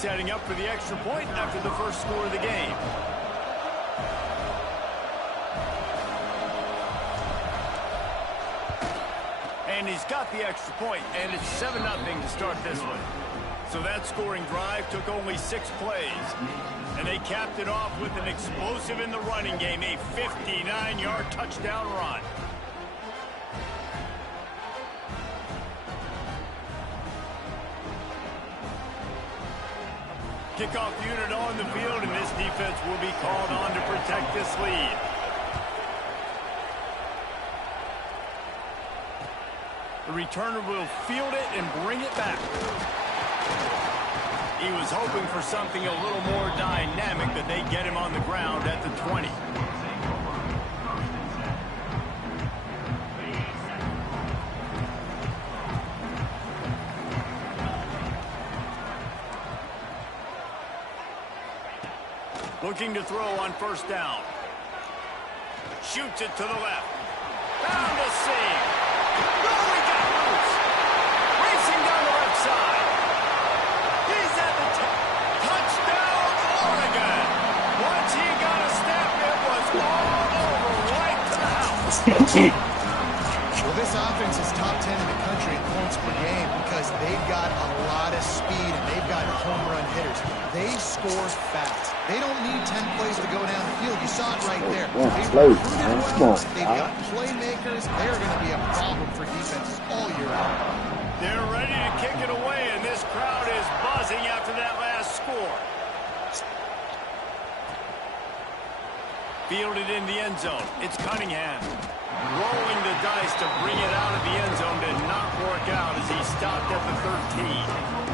setting up for the extra point after the first score of the game. And he's got the extra point, and it's 7-0 to start this one. So that scoring drive took only 6 plays. And they capped it off with an explosive in the running game, a 59-yard touchdown run. Kickoff unit on the field, and this defense will be called on to protect this lead. The returner will field it and bring it back. He was hoping for something a little more dynamic, but they get him on the ground at the 20. Looking to throw on first down. Shoots it to the left. Found a seam. Oh, he got loose. Racing down the left side. He's at the touchdown, Oregon. Once he got a step, it was all over right to the house. Well, this offense is top 10 in the country in points per game because they've got a lot of speed and they've got home run hitters. They score fast. They don't need 10 plays to go down the field. You saw it right there. They've got playmakers. They're going to be a problem for defenses all year long. They're ready to kick it away, and this crowd is buzzing after that last score. Fielded in the end zone. It's Cunningham. Rolling the dice to bring it out of the end zone did not work out as he stopped at the 13.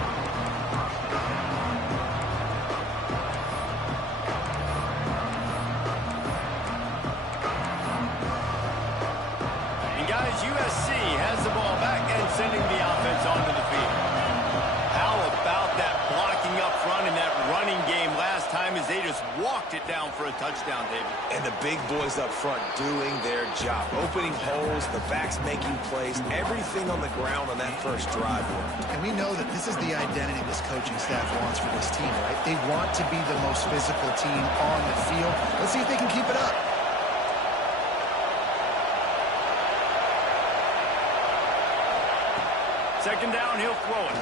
USC has the ball back and sending the offense onto the field. How about that blocking up front and that running game last time as they just walked it down for a touchdown, David? And the big boys up front doing their job. Opening holes, the backs making plays, everything on the ground on that first drive worked. And we know that this is the identity this coaching staff wants for this team, right? They want to be the most physical team on the field. Let's see if they can keep it up. Second down, he'll throw it.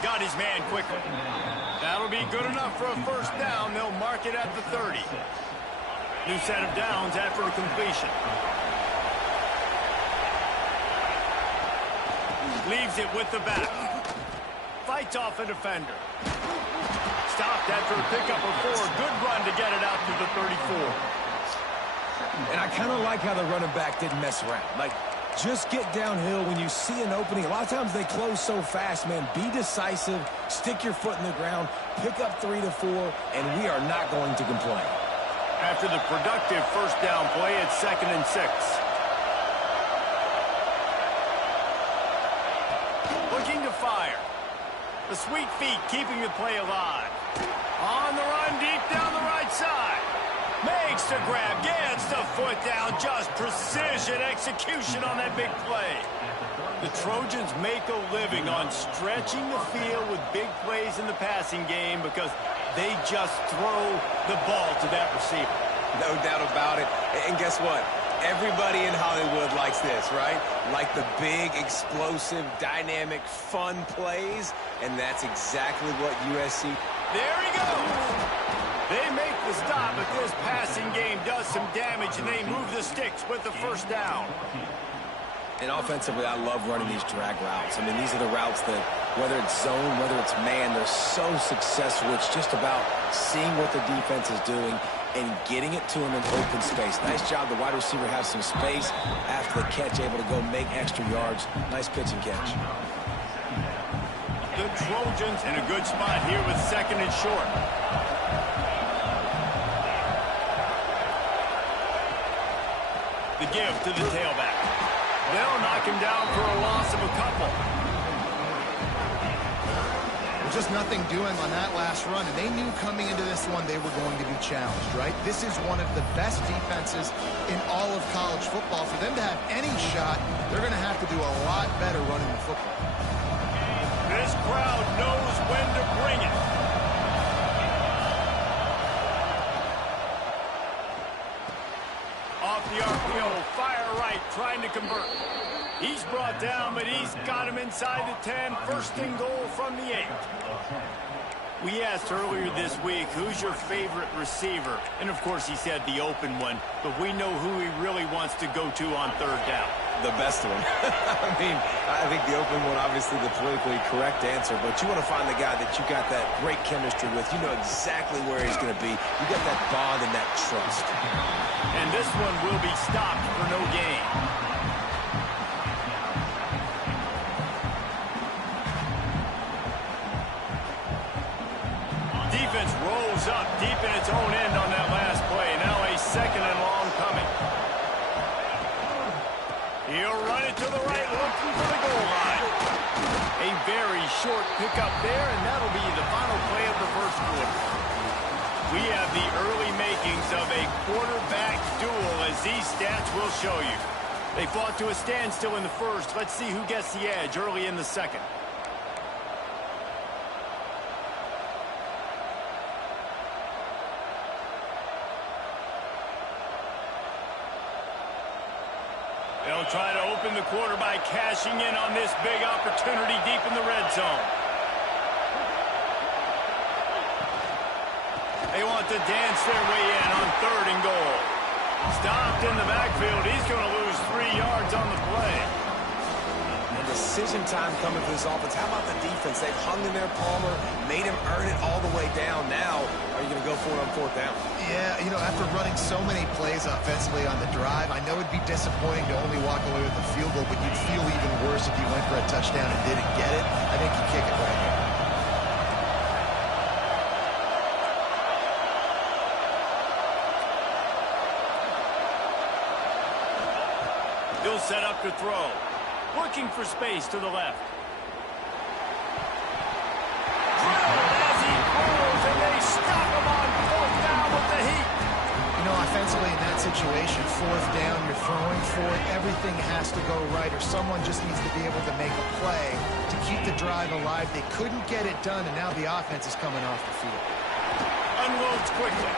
Got his man quickly. That'll be good enough for a first down. They'll mark it at the 30. New set of downs after the completion. Leaves it with the back. Fights off a defender. Stopped after a pickup of 4. Good run to get it out to the 34. And I kind of like how the running back didn't mess around. Just get downhill when you see an opening. A lot of times they close so fast, man. Be decisive, stick your foot in the ground, pick up 3 to 4, and we are not going to complain. After the productive first down play, it's 2nd and 6. Looking to fire. The sweet feet keeping the play alive. On the run, deep down the right side. Makes the grab, gets the foot down, just precision execution on that big play. The Trojans make a living on stretching the field with big plays in the passing game because they just throw the ball to that receiver. No doubt about it. And guess what? Everybody in Hollywood likes this, right? Like the big, explosive, dynamic, fun plays, and that's exactly what USC... There he goes! They make the stop, but this passing game does some damage, and they move the sticks with the first down. And offensively, I love running these drag routes. I mean, these are the routes that, whether it's zone, whether it's man, they're so successful. It's just about seeing what the defense is doing and getting it to him in open space. Nice job. The wide receiver has some space after the catch, able to go make extra yards. Nice pitch and catch. The Trojans in a good spot here with 2nd and short. The give to the tailback. They'll knock him down for a loss of a couple. Just nothing doing on that last run, and they knew coming into this one they were going to be challenged, right? This is one of the best defenses in all of college football. For them to have any shot, they're going to have to do a lot better running the football. This crowd knows when to bring it. Off the RPO, fire right, trying to convert. He's brought down, but he's got him inside the 10. First and goal from the 8. We asked earlier this week, who's your favorite receiver? And, of course, he said the open one, but we know who he really wants to go to on third down. The best one. I mean, I think the open one, obviously the politically correct answer, but you want to find the guy that you got that great chemistry with. You know exactly where he's going to be. You got that bond and that trust. And this one will be stopped for no gain. Defense rolls up deep in its own end on that last play. Now a second and long coming. He'll run it to the right, looking for the goal line. A very short pickup there, and that'll be the final play of the first quarter. We have the early makings of a quarterback duel, as these stats will show you. They fought to a standstill in the first. Let's see who gets the edge early in the second. They'll try to open the quarter by cashing in on this big opportunity deep in the red zone. They want to dance their way in on third and goal. Stopped in the backfield. He's going to lose 3 yards on the play. And decision time coming for this offense. How about the defense? They've hung in there, Palmer, made him earn it all the way down. Now, are you going to go for it on fourth down? Yeah, you know, after running so many plays offensively on the drive, I know it'd be disappointing to only walk away with a field goal, but you'd feel even worse if you went for a touchdown and didn't get it. I think you kick it right here. He'll set up to throw. Looking for space to the left. Drilled as he throws, and they stop him on fourth down with the heat. You know, offensively in that situation, fourth down, you're throwing for it, everything has to go right, or someone just needs to be able to make a play to keep the drive alive. They couldn't get it done, and now the offense is coming off the field. Unloads quickly.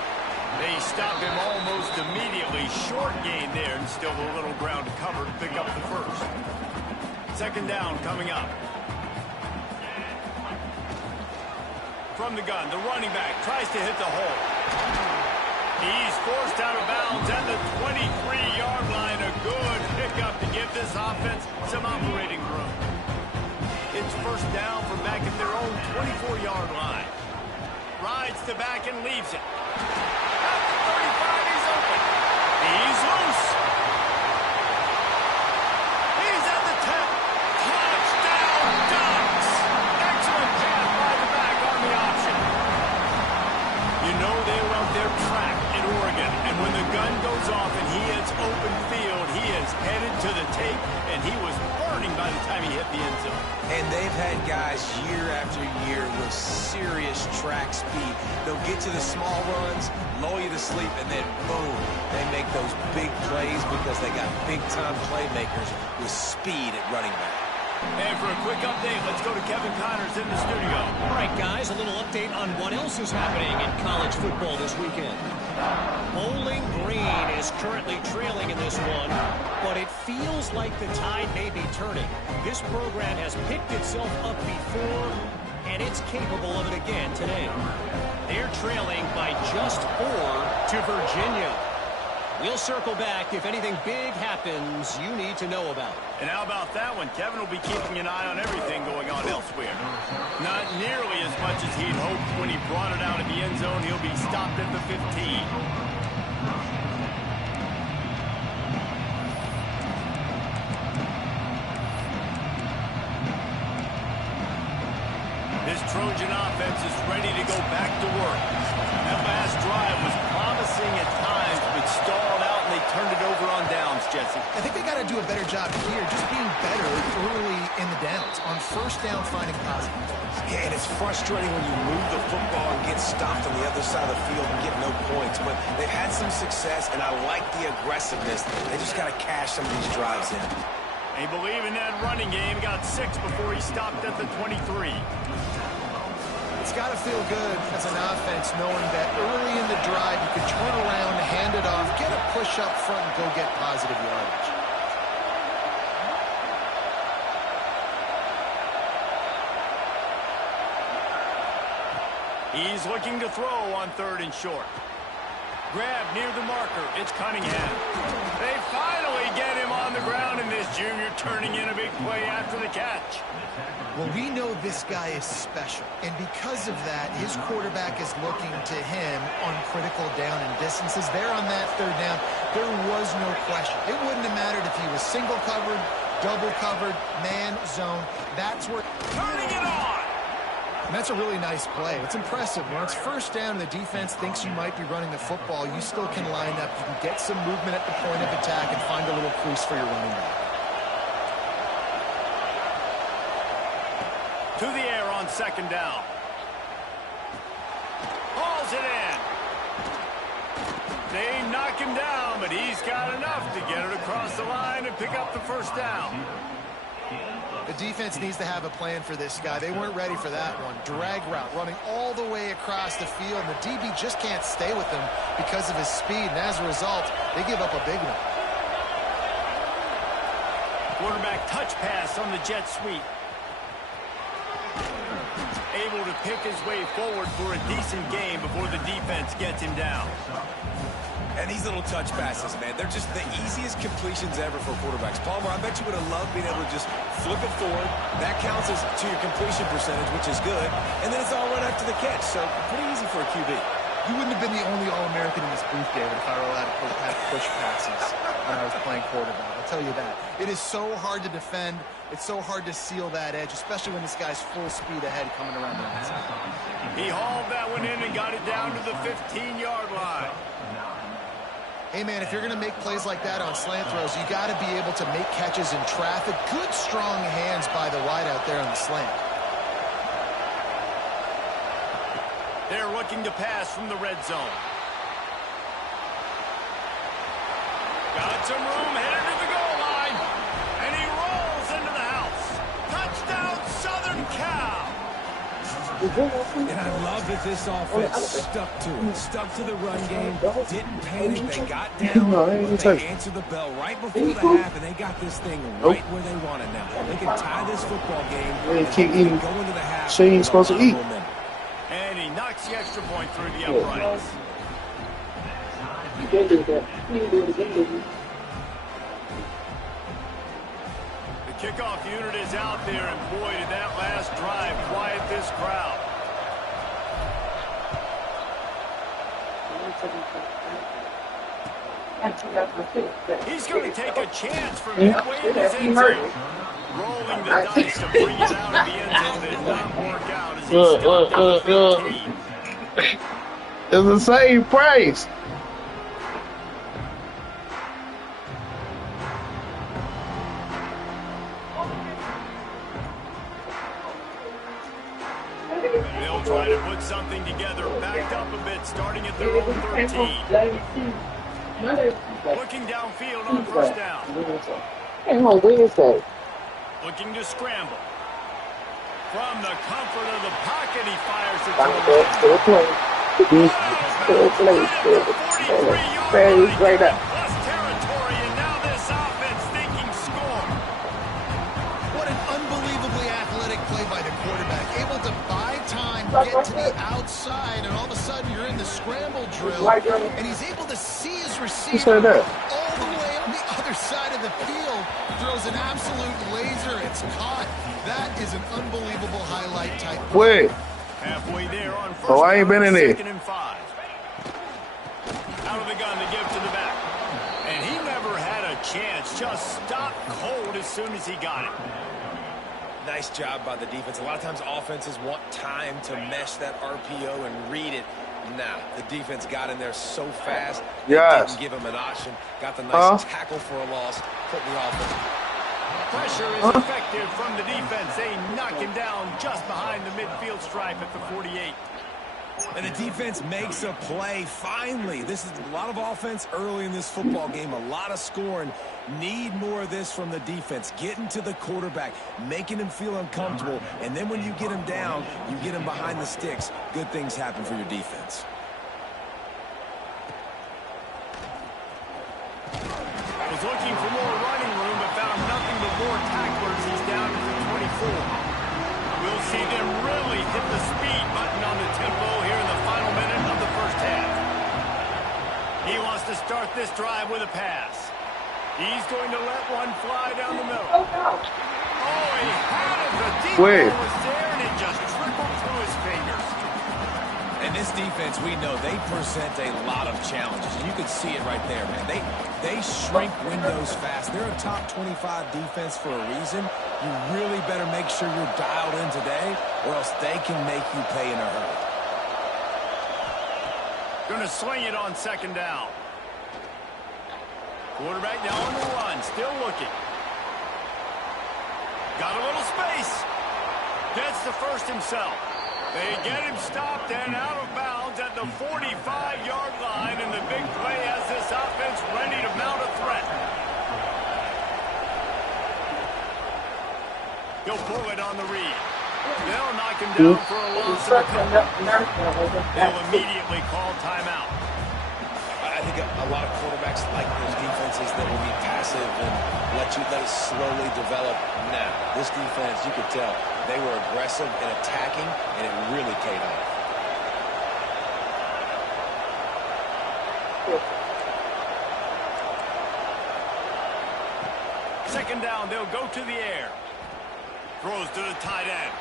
They stop him almost immediately. Short gain there, and still a little ground to cover to pick up the first. Second down coming up. From the gun, the running back tries to hit the hole. He's forced out of bounds at the 23-yard line. A good pickup to give this offense some operating room. It's first down from back at their own 24-yard line. Rides to back and leaves it. At the 35, he's open. He's loose. He's at the 10. Touchdown, Ducks! Excellent pass by the back on the option. You know they love their track in Oregon, and when the gun goes off and he hits open field, he is headed to the tape, and he was burning by the time he hit the end zone. And they've had guys year after year with serious track speed. They'll get to the small runs, lull you to sleep, and then boom, they make those big plays because they got big-time playmakers with speed at running back. And for a quick update, let's go to Kevin Connors in the studio. All right, guys, a little update on what else is happening in college football this weekend. Bowling Green is currently trailing in this one, but it feels like the tide may be turning. This program has picked itself up before, and it's capable of it again today. They're trailing by just 4 to Virginia. We'll circle back if anything big happens you need to know about. And how about that one? Kevin will be keeping an eye on everything going on elsewhere. Not nearly as much as he'd hoped when he brought it out at the end zone. He'll be stopped at the 15. This Trojan offense is ready to go back to work. That last drive was promising at times, but stalled out, and they turned it over on downs, Jesse. I think they got to do a better job here, just being better early in the downs. On first down, finding positive plays. Yeah, and it's frustrating when you move the football and get stopped on the other side of the field and get no points. But they've had some success, and I like the aggressiveness. They just got to cash some of these drives in. They believe in that running game. Got 6 before he stopped at the 23. feel good as an offense knowing that early in the drive you could turn around, hand it off, get a push up front, and go get positive yardage. He's looking to throw on 3rd and short. Grab near the marker. It's Cunningham. They finally get him on the ground, and this junior turning in a big play after the catch. Well, we know this guy is special, and because of that, his quarterback is looking to him on critical down and distances. There on that 3rd down, there was no question. It wouldn't have mattered if he was single covered, double covered, man, zone. That's where... Turning it on! And that's a really nice play. It's impressive. When it's 1st down and the defense thinks you might be running the football, you still can line up. You can get some movement at the point of attack and find a little crease for your running back. To the air on 2nd down. Hauls it in. They knock him down, but he's got enough to get it across the line and pick up the 1st down. The defense needs to have a plan for this guy. They weren't ready for that one. Drag route, running all the way across the field. And the DB just can't stay with him because of his speed. And as a result, they give up a big one. Quarterback touch pass on the jet sweep. Able to pick his way forward for a decent game before the defense gets him down. And these little touch passes, man, they're just the easiest completions ever for quarterbacks. Palmer, I bet you would have loved being able to just flip it forward. That counts as to your completion percentage, which is good. And then it's all right after the catch, so pretty easy for a QB. You wouldn't have been the only All-American in this booth, David, if I were allowed to have push passes when I was playing quarterback. I'll tell you that. It is so hard to defend. It's so hard to seal that edge, especially when this guy's full speed ahead coming around the outside. He hauled that one in and got it down to the 15-yard line. Hey, man, if you're going to make plays like that on slant throws, you got to be able to make catches in traffic. Good, strong hands by the wideout there on the slant. They're looking to pass from the red zone. Got some room, headed to the goal line. And he rolls into the house. Touchdown, Southern Cal. And I love that this offense stuck to the run game, didn't panic, they got down, they answered the bell right before the half, and they got this thing right where they want it now. They can tie this football game and keep eating. go into the half. So you ain't supposed to eat. And he knocks the extra point through the uprights. You can do that. You can do it again, baby. The kickoff unit is out there, and boy, did that last drive quiet this crowd. He's going to take a chance from midway in his end zone. Rolling the dice to bring it out of the end zone did not work out as he stopped at the 15. It's the same price. They'll try to put something together, backed up a bit, starting at their own 13. Looking downfield on 1st down. Hang on, where is that? Looking to scramble. From the comfort of the pocket, he fires it right up. Plus territory, and now this offense thinking score. What an unbelievably athletic play by the quarterback. Able to buy time, get to the outside, and all of a sudden you're in the scramble drill, and he's able to see his receiver all the way on the other side of the field. Throws an absolute laser. It's caught. That is an unbelievable highlight type. Wait. Halfway there on 1st Oh, I ain't been in there. 2nd and 5. Out of the gun to give to the back. And he never had a chance. Just stopped cold as soon as he got it. Nice job by the defense. A lot of times offenses want time to mesh that RPO and read it. Nah, the defense got in there so fast. Yes. Didn't give him an option. Got the nice tackle for a loss. Put the offense. Pressure is effective from the defense. They knock him down just behind the midfield stripe at the 48. And the defense makes a play, finally. This is a lot of offense early in this football game, a lot of scoring. Need more of this from the defense. Getting to the quarterback, making him feel uncomfortable, and then when you get him down, you get him behind the sticks. Good things happen for your defense. Was looking for more running room, but found nothing but more tacklers. He's down to the 24. We'll see them really hit the speed button on the tempo here in the final minute of the first half. He wants to start this drive with a pass. He's going to let one fly down the middle. Oh, he had it. The deep ball was there, and it just trickled through his fingers. And this defense, we know, they present a lot of challenges. And you can see it right there, man. They shrink windows fast. They're a top 25 defense for a reason. You really better make sure you're dialed in today, or else they can make you pay in a hurry. Going to swing it on second down. Quarterback now on the run, still looking. Got a little space. Gets the first himself. They get him stopped and out of bounds at the 45-yard line, and the big play has this offense ready to mount a threat. He'll pull it on the read. They'll knock him down for a loss of a couple. They'll immediately call timeout. I think a lot of quarterbacks like those defenses that will be passive and let it slowly develop. Now, this defense, you could tell, they were aggressive and attacking, and it really paid off. Second down, they'll go to the air. Throws to the tight end.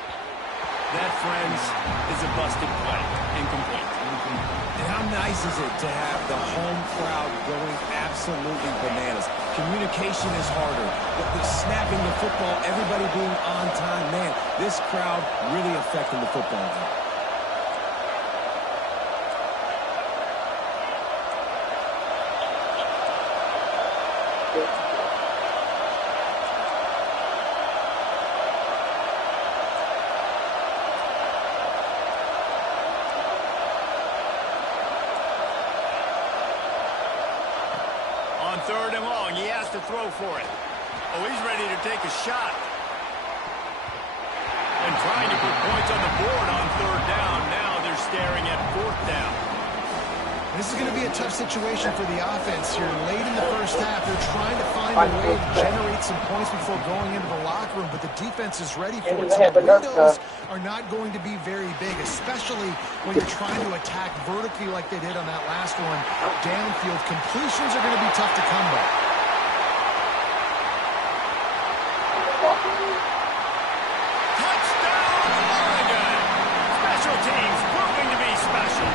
That, friends, is a busted play. Incomplete. And how nice is it to have the home crowd going absolutely bananas? Communication is harder. The snapping the football, everybody being on time. Man, this crowd really affecting the football game. Third and long, he has to throw for it. Oh, he's ready to take a shot. And trying to put points on the board on third down. Now they're staring at fourth down. This is going to be a tough situation for the offense here. Late in the first half, they're trying to find a way to generate some points before going into the locker room, but the defense is ready for it. So the windows are not going to be very big, especially when you're trying to attack vertically like they did on that last one. Downfield completions are going to be tough to come by. Touchdown, Oregon! Special teams proving to be special.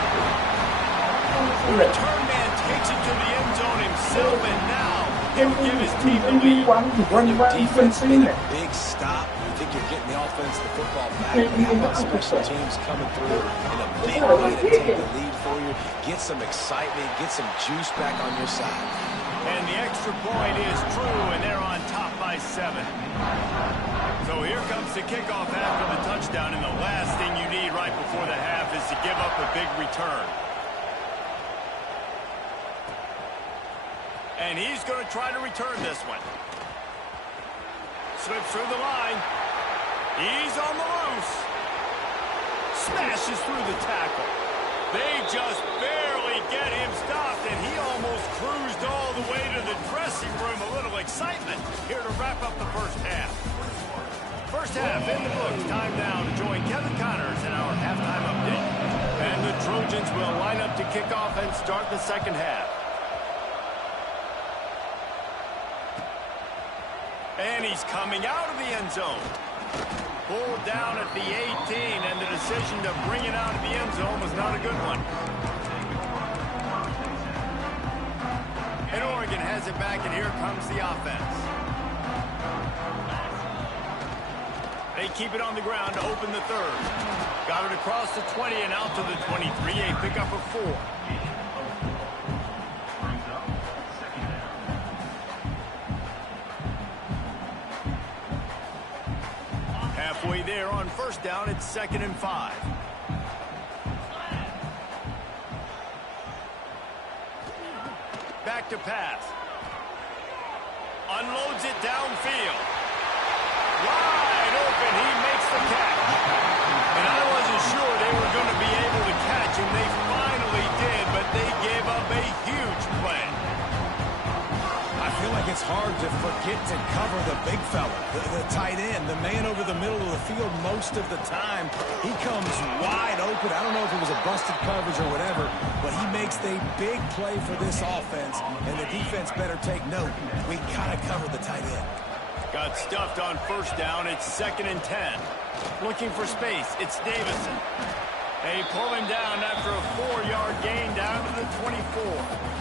The return man takes it to the end zone himself, and now he'll give his team the lead. Your defense made a big stop. You think you're getting the offense, the football back, but how about special teams coming through in a big way to take the lead for you? Get some excitement, get some juice back on your side. And the extra point is true, and they're on top by 7. So here comes the kickoff after the touchdown, and the last thing you need right before the half is to give up a big return. And he's going to try to return this one. Slips through the line. He's on the loose. Smashes through the tackle. They just barely get him stopped, and he almost cruised all the way to the dressing room. A little excitement here to wrap up the first half. First half in the books. Time now to join Kevin Connors in our halftime update. And the Trojans will line up to kick off and start the second half. And he's coming out of the end zone. Pulled down at the 18, and the decision to bring it out of the end zone was not a good one. And Oregon has it back, and here comes the offense. They keep it on the ground to open the third. Got it across the 20 and out to the 23, a pickup of 4. Halfway there on first down, it's 2nd and 5. Back to pass. Unloads it downfield. Wide open. He makes the catch. And I wasn't sure they were going to be able to catch him. They finally did, but they gave up a huge play. I feel like it's hard to forget to cover the big fella, the tight end, the man over the middle of the field most of the time. He comes wide open. I don't know if it was a busted coverage or whatever, but he makes the big play for this offense, and the defense better take note. We got to cover the tight end. Got stuffed on first down. It's 2nd and 10. Looking for space. It's Davison. They pull him down after a 4-yard gain down to the 24.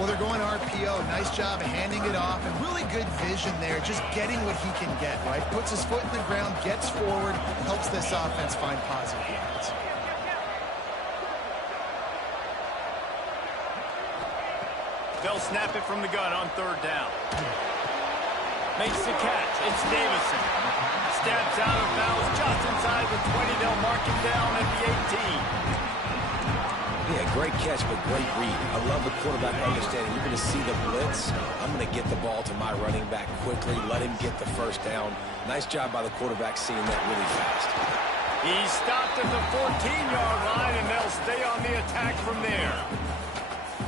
Well, they're going RPO. Nice job of handing it off, and really good vision there, just getting what he can get, right? Puts his foot in the ground, gets forward, helps this offense find positive yards. They'll snap it from the gun on 3rd down. Makes the catch. It's Davison. Steps out of bounds just inside the 20. They'll mark him down at the 18. Yeah, great catch, but great read. I love the quarterback understanding. You're going to see the blitz. I'm going to get the ball to my running back quickly, let him get the first down. Nice job by the quarterback seeing that really fast. He stopped at the 14-yard line, and they'll stay on the attack from there.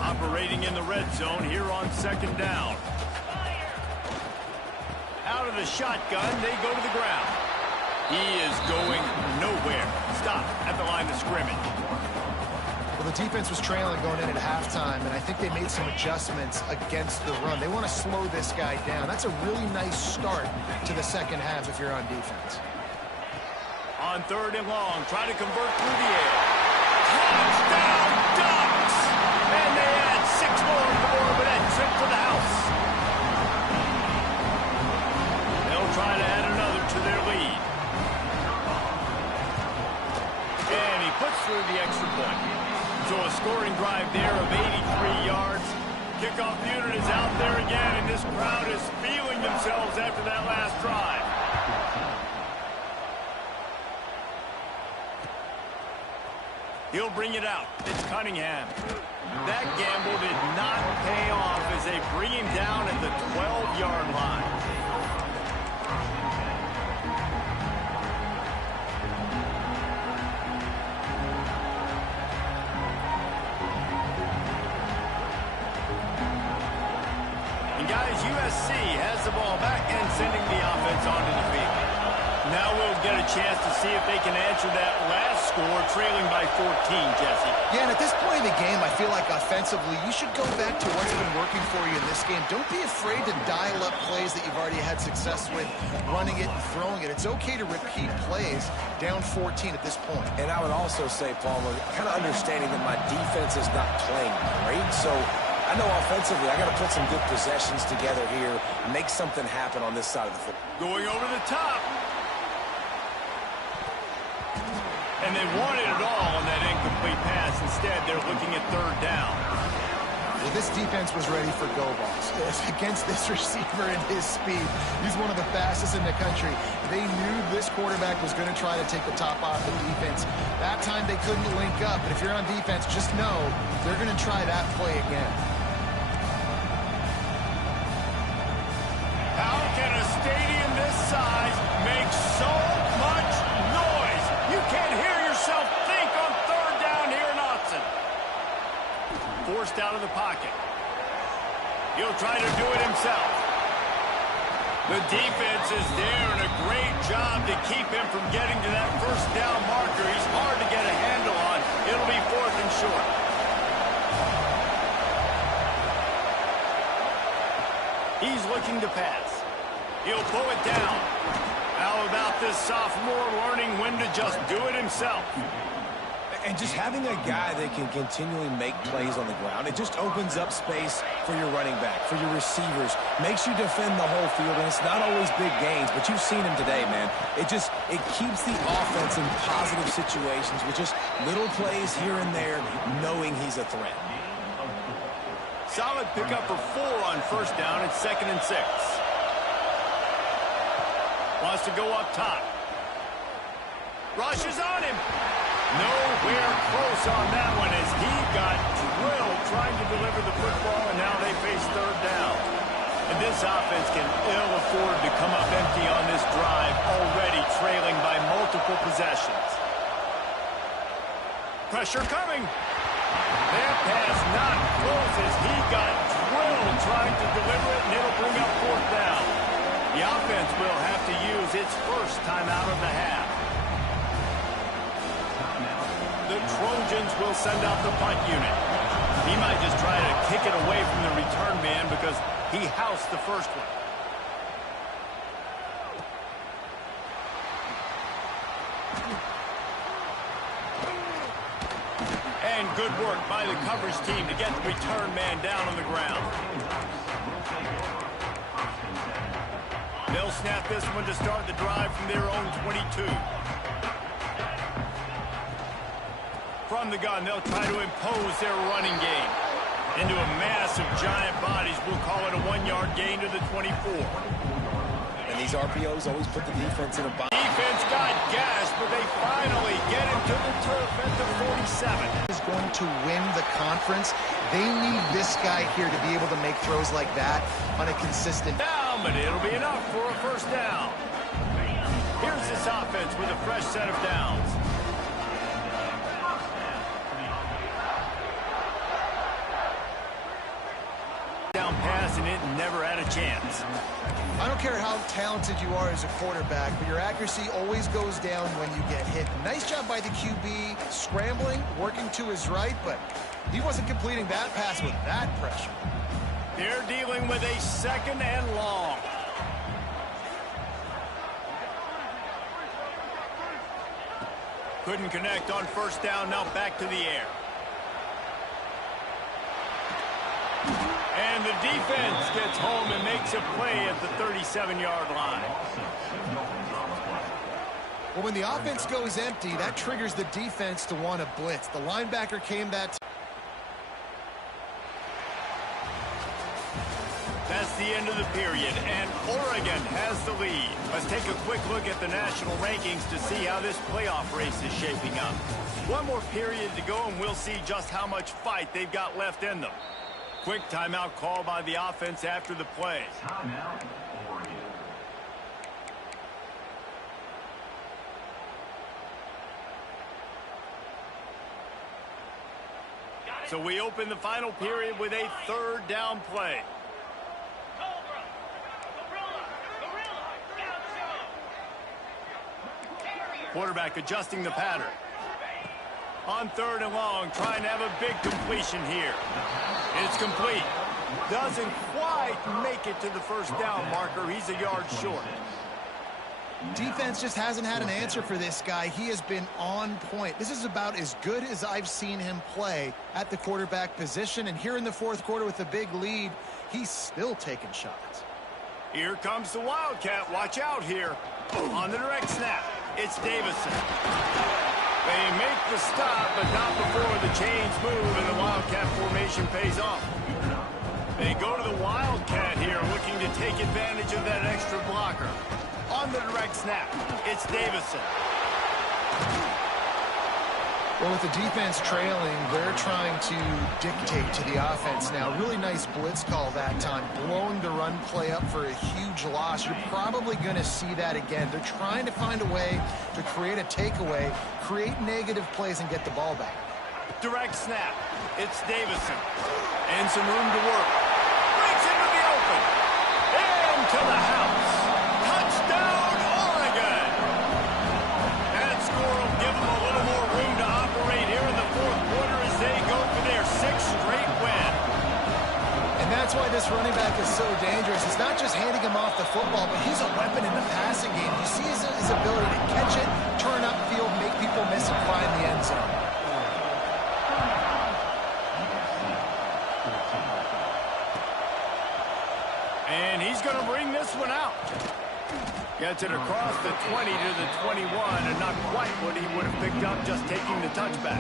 Operating in the red zone here on 2nd down. Out of the shotgun, they go to the ground. He is going nowhere. Stop at the line of scrimmage. Well, the defense was trailing going in at halftime, and I think they made some adjustments against the run. They want to slow this guy down. That's a really nice start to the second half if you're on defense. On 3rd and long, try to convert through the air. Touchdown, Ducks! And they add 6 more on the board with that trip to the house. They'll try to add another to their lead. And he puts through the extra point. So a scoring drive there of 83 yards. Kickoff unit is out there again, and this crowd is feeling themselves after that last drive. He'll bring it out. It's Cunningham. That gamble did not pay off as they bring him down at the 12-yard line. And guys, USC has the ball back and sending the offense onto the field. Now we'll get a chance to see if they can answer that last score, trailing by 14, Jesse. Yeah, and at this point in the game, I feel like offensively, you should go back to what's been working for you in this game. Don't be afraid to dial up plays that you've already had success with, running it and throwing it. It's okay to repeat plays down 14 at this point. And I would also say, Palmer, kind of understanding that my defense is not playing great, so I know offensively I got to put some good possessions together here, make something happen on this side of the football. Going over the top. And they wanted it all on that incomplete pass. Instead, they're looking at 3rd down. Well, this defense was ready for go balls. Against this receiver and his speed, he's one of the fastest in the country. They knew this quarterback was going to try to take the top off the defense. That time they couldn't link up, but if you're on defense, just know they're going to try that play again. How can a stadium this size make so much noise? You can't hear yourself think on 3rd down here in Autzen. Forced out of the pocket. He'll try to do it himself. The defense is there, and a great job to keep him from getting to that 1st down marker. He's hard to get a handle on. It'll be 4th and short. He's looking to pass. He'll pull it down. How about this sophomore learning when to just do it himself? And just having a guy that can continually make plays on the ground, it just opens up space for your running back, for your receivers, makes you defend the whole field, and it's not always big gains, but you've seen him today, man. It keeps the offense in positive situations with just little plays here and there, knowing he's a threat. Solid pickup for 4 on 1st down. It's 2nd and 6. Wants to go up top. Rush is on him. Nowhere close on that one as he got drilled trying to deliver the football, and now they face third down. And this offense can ill afford to come up empty on this drive, already trailing by multiple possessions. Pressure coming. That pass not close as he got drilled trying to deliver it, and it'll bring up fourth down. The offense will have to use its first timeout of the half. The Trojans will send out the punt unit. He might just try to kick it away from the return man because he housed the first one. And good work by the coverage team to get the return man down on the ground. They'll snap this one to start the drive from their own 22. From the gun, they'll try to impose their running game. Into a mass of giant bodies, we'll call it a 1-yard gain to the 24. And these RPOs always put the defense in a bind. Defense got gas, but they finally get him to the turf at the 47. Is going to win the conference. They need this guy here to be able to make throws like that on a consistent. Down, but it'll be enough for a first down. Here's this offense with a fresh set of downs. Down pass, and it never had a chance. I don't care how talented you are as a quarterback, but your accuracy always goes down when you get hit. Nice job by the QB, scrambling, working to his right, but he wasn't completing that pass with that pressure. They're dealing with a second and long. Couldn't connect on first down, now back to the air. And the defense gets home and makes a play at the 37-yard line. Well, when the offense goes empty, that triggers the defense to want to blitz. The linebacker came that. That's the end of the period, and Oregon has the lead. Let's take a quick look at the national rankings to see how this playoff race is shaping up. One more period to go, and we'll see just how much fight they've got left in them. Quick timeout call by the offense after the play. Timeout, Oregon. So we open the final period with a third down play. Quarterback adjusting the pattern. On third and long, trying to have a big completion here. It's complete. Doesn't quite make it to the first down marker. He's a yard short. Defense just hasn't had an answer for this guy. He has been on point. This is about as good as I've seen him play at the quarterback position. And here in the fourth quarter with a big lead, he's still taking shots. Here comes the Wildcat. Watch out here. On the direct snap, it's Davison. They make the stop, but not before the chains move and the Wildcat formation pays off. They go to the Wildcat here, looking to take advantage of that extra blocker. On the direct snap, it's Davison. Well, with the defense trailing, they're trying to dictate to the offense now. Really nice blitz call that time, blowing the run play up for a huge loss. You're probably going to see that again. They're trying to find a way to create a takeaway, create negative plays, and get the ball back. Direct snap. It's Davison. And some room to work. Breaks into the open. And to the house. Touchdown, Oregon. That score will give them a little more room to operate here in the fourth quarter as they go for their sixth straight win. And that's why this running back is so dangerous. It's not just handing him off the football, but he's a weapon in the passing game. You see his ability to catch it, turn upfield, make people miss and find the end zone. And he's going to bring this one out. Gets it across the 20 to the 21, and not quite what he would have picked up just taking the touchback.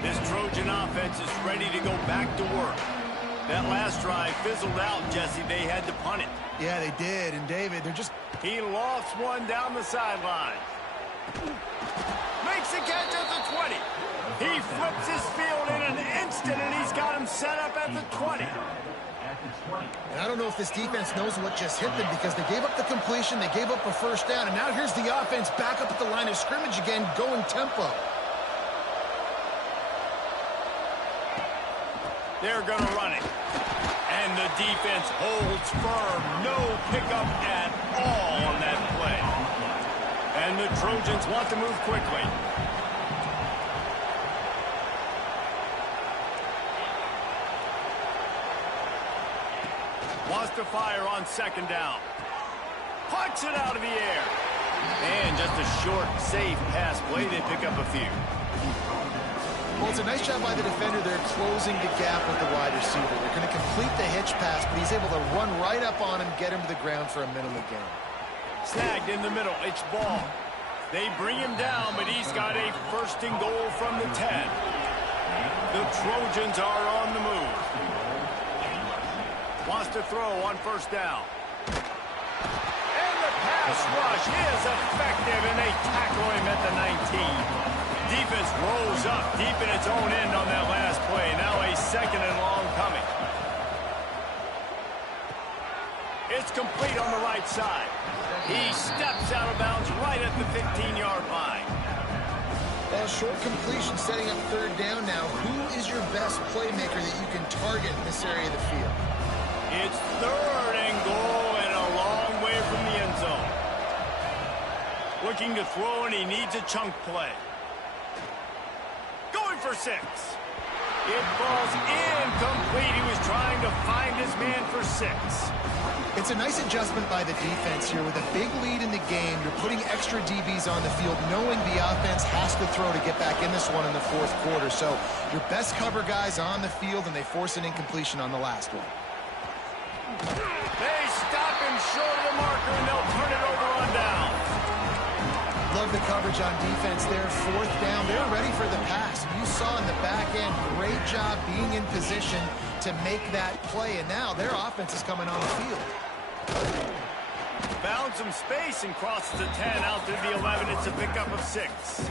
This Trojan offense is ready to go back to work. That last drive fizzled out, Jesse. They had to punt it. Yeah, they did. And David, they're just... He lofts one down the sideline. Makes the catch at the 20. He flips his field in an instant, and he's got him set up at the 20. And I don't know if this defense knows what just hit them because they gave up the completion, they gave up a first down, and now here's the offense back up at the line of scrimmage again, going tempo. They're going to run it. And the defense holds firm. No pickup at all on that play. And the Trojans want to move quickly. Wants to fire on second down. Puts it out of the air. And just a short, safe pass play. They pick up a few. Well, it's a nice job by the defender. They're closing the gap with the wide receiver. They're going to complete the hitch pass, but he's able to run right up on him, get him to the ground for a minimal gain. Snagged in the middle. It's ball. They bring him down, but he's got a first and goal from the 10. The Trojans are on the move. Wants to throw on first down. And the pass rush is effective, and they tackle him at the 19. Defense rolls up deep in its own end on that last play. Now a second and long coming. It's complete on the right side. He steps out of bounds right at the 15-yard line. Well, short completion setting up third down now. Who is your best playmaker that you can target in this area of the field? It's third and goal and a long way from the end zone. Looking to throw, and he needs a chunk play. Going for 6. It falls incomplete. He was trying to find his man for 6. It's a nice adjustment by the defense here. With a big lead in the game, you're putting extra DBs on the field, knowing the offense has to throw to get back in this one in the fourth quarter. So your best cover guys on the field, and they force an incompletion on the last one. They stop him short of the marker, and they'll turn it over on down. Love the coverage on defense there. Fourth down, they're ready for the pass. You saw in the back end, great job being in position to make that play, and now their offense is coming on the field. Found some space and crosses the 10 out to the 11. It's a pickup of 6.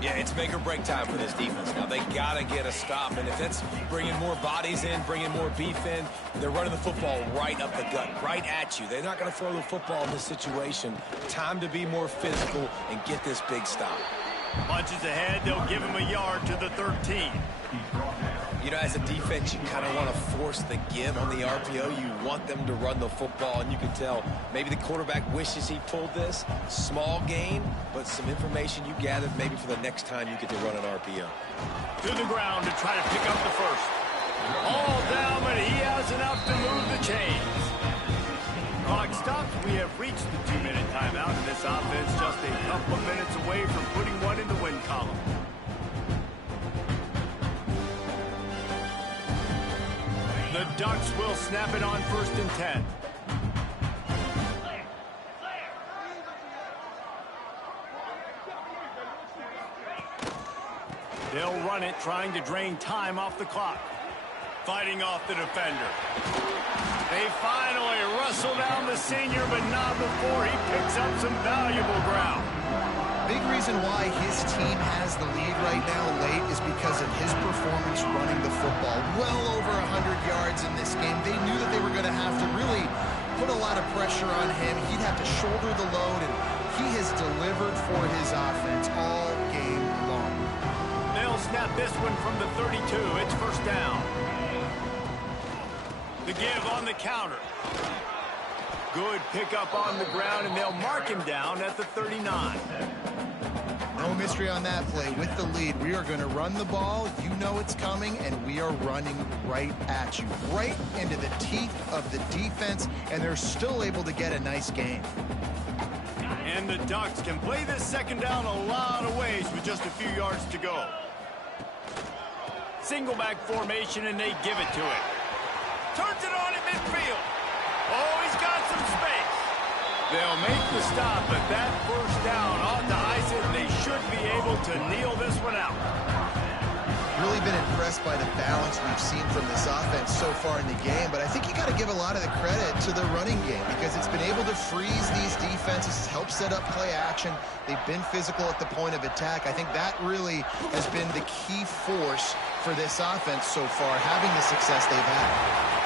Yeah, it's make or break time for this defense. Now, they got to get a stop, and if that's bringing more bodies in, bringing more beef in, they're running the football right up the gut, right at you. They're not going to throw the football in this situation. Time to be more physical and get this big stop. Punches ahead, they'll give him a yard to the 13. You know, as a defense, you kind of want to force the give on the RPO. You want them to run the football, and you can tell maybe the quarterback wishes he pulled this. Small gain, but some information you gathered maybe for the next time you get to run an RPO. To the ground to try to pick up the first. All down, but he has enough to move the chains. Clock stops. We have reached the 2-minute timeout, and this offense just a couple of minutes away from putting one in the win column. The Ducks will snap it on first and 10. They'll run it, trying to drain time off the clock. Fighting off the defender. They finally wrestle down the senior, but not before he picks up some valuable ground. Big reason why his team has the lead right now late is because of his performance running the football. Well over 100 yards in this game. They knew that they were going to have to really put a lot of pressure on him. He'd have to shoulder the load, and he has delivered for his offense all game long. They'll snap this one from the 32. It's first down. The give on the counter. Good pickup on the ground, and they'll mark him down at the 39. No mystery on that play. With the lead, we are going to run the ball. You know it's coming, and we are running right at you, right into the teeth of the defense, and they're still able to get a nice gain. And the Ducks can play this second down a lot of ways with just a few yards to go. Single back formation, and they give it to him. Turns it on at midfield. Oh, he's got some space. They'll make the stop, but that first down ought to ice it, and they should be able to kneel this one out. really been impressed by the balance we've seen from this offense so far in the game, but I think you got to give a lot of the credit to the running game because it's been able to freeze these defenses, help set up play action. They've been physical at the point of attack. I think that really has been the key force for this offense so far, having the success they've had.